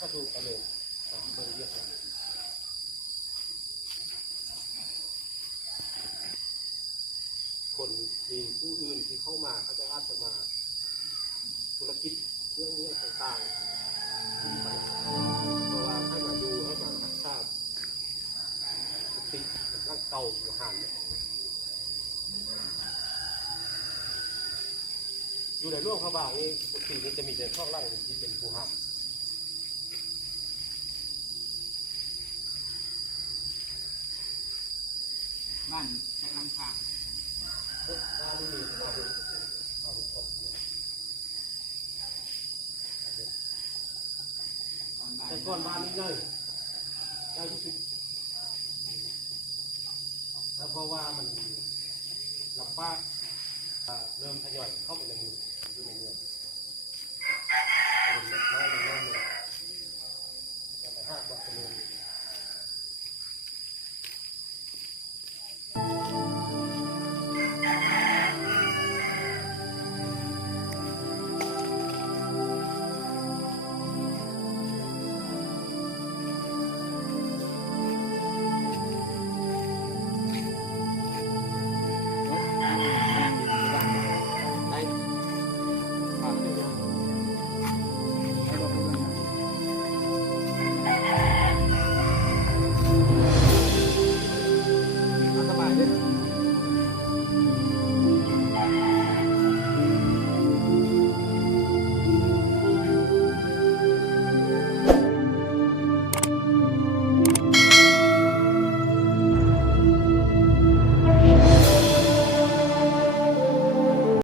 ก็ดูกันเลยเบอร์เยอะเลยคนที่ผู้อื่นที่เข้ามาเขาจะอาจจะมาธุรกิจเรื่องนี้ต่างๆที่ไปเพราะว่าให้มาดูให้มารักษาติดร่างเก่าอยู่ห่างอยู่ในร่วงพระบางนี่ปกติมันจะมีแต่ช่องล่างที่เป็นภูหักบ้านกำลังผ่านบ้านนี่มีบ้านแต่ก่อนบ้านนี้เลยได้ที่สุดแล้วเพราะว่ามันลำบากเริ่มทยอยเข้าไปในเมืองอยู่ในเมืองเล็กน้อยเล็กน้อย